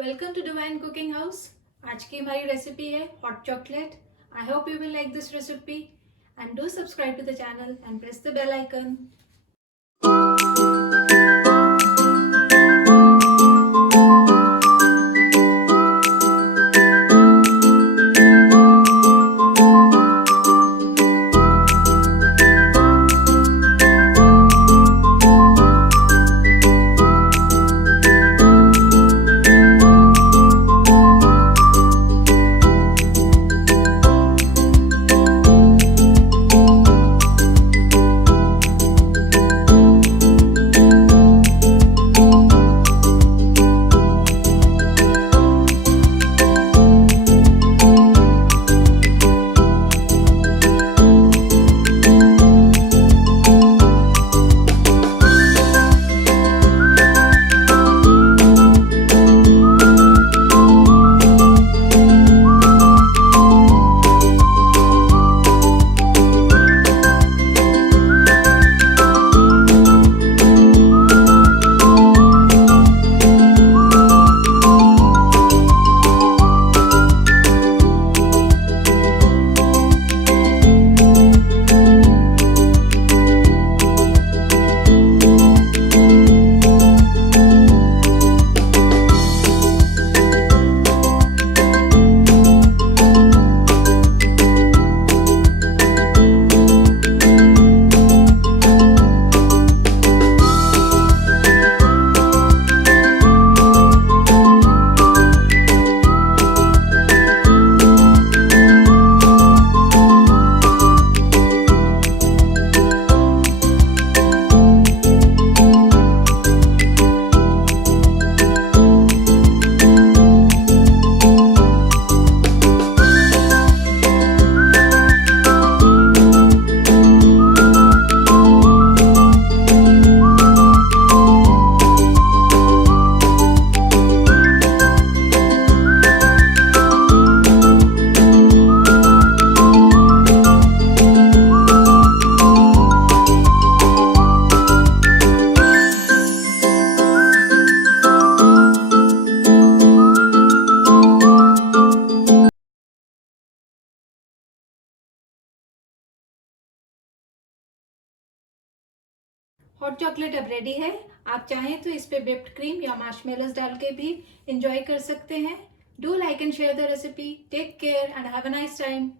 Welcome to divine cooking house. आज की हमारी रेसिपी है hot chocolate. I hope you will like this recipe and do subscribe to the channel and press the bell icon. Hot chocolate अब ready है। आप चाहें तो इस पे व्हिप्ड क्रीम या मार्शमेलोज डाल के भी इंजॉय कर सकते हैं। Do like and share the recipe. Take care and have a nice time.